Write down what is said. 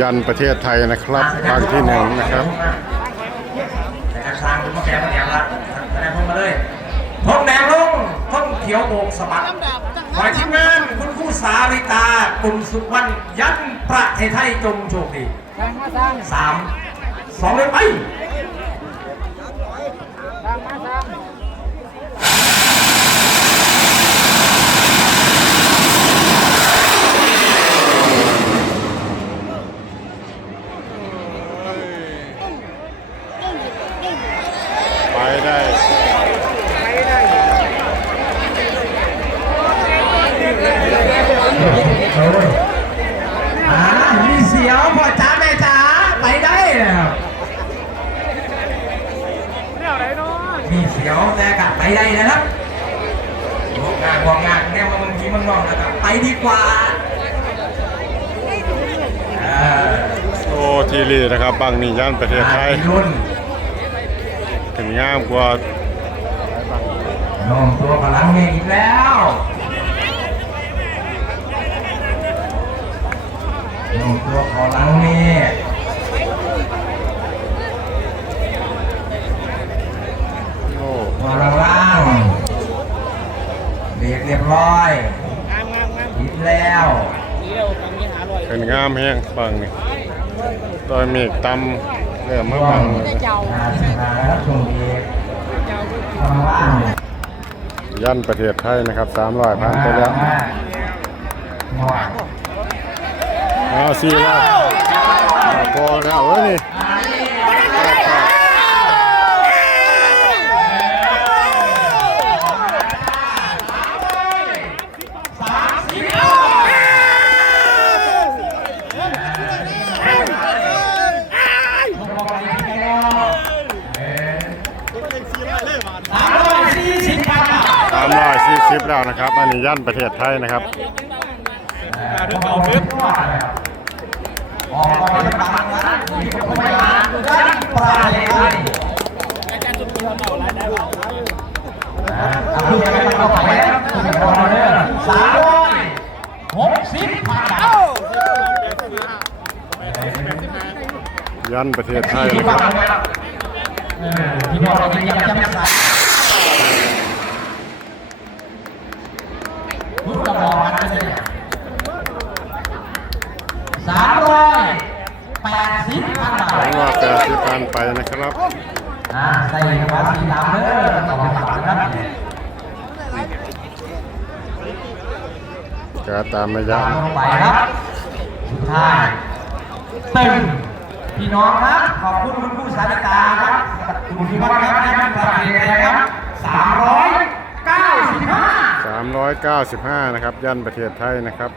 ยันประเทศไทยนะครับทางที่หนึ่งนะครับแต่การสร้างคุณพ่อแกมาแดงละแดงพงมาเลยพงแดงลงพงเขียวโบกสะบัดฝ่ายทีมงานคุณคู่สาริตากุณสุวรรณยันประเทศไทยจงโชคดีสามสองเลยไป อ่ามีเสียวพ่อจ้าแม่จ๋าไปได้แล้วมีเสียวแต่กลับไปได้นะครับงอกงานงอกงานแนวมาเมืองจีนเมืองนอกนะครับไปดีกว่าอ่าโอ้ทีรีนะครับบางนี่ยันประเทศไทยรุ่น ถึงงามกว่าโน้มตัวพลังเมฆอีกแล้วโน้มตัวพลังเมฆโอ้มาล่างเรียบเรียบร้อยอีกแล้วเป็นงามแห้งบางนี่ตอยเมฆตำ เริ่มมาบางอาชนะครับช่วงนี้มาล่างยันประเทศไทยนะครับ300ผ่านไปแล้วมาอ้าวสี่รอบพอแล้วเว้ยนี่ สามร้อยสี่สิบครับสามร้อยสี่สิบแล้วนะครับ อันนี้ยันประเทศไทยนะครับเอาเพิ่มว่าออกไปตามนั้นมีคนไม่มาด้านปลายเลยเอาเงินเข้าไปแล้วคุณพอเลยสามร้อยหกสิบพันบาท ยันประเทศไทยที่นะคบ้ารับนนะครับเออพี่น้องเราจะยังจำสายพุทธมองกันเลยสามร้อยแปดสิบพันบาสองทร้อยแปดสิบพันไปนะครับอ่าใส่กระเป๋าสีดำเด้อต่อไปฝากนะครับก็ตามระยะตามลงไปครับสุดท้ายตึง พี่น้องครับ ขอบคุณคุณผู้สานิกาครับคุณที่วัดครับที่มันประเทศนะครับสามร้อยเก้าสิบห้าสามร้อยเก้าสิบห้านะครับ ยันประเทศไทยนะครับ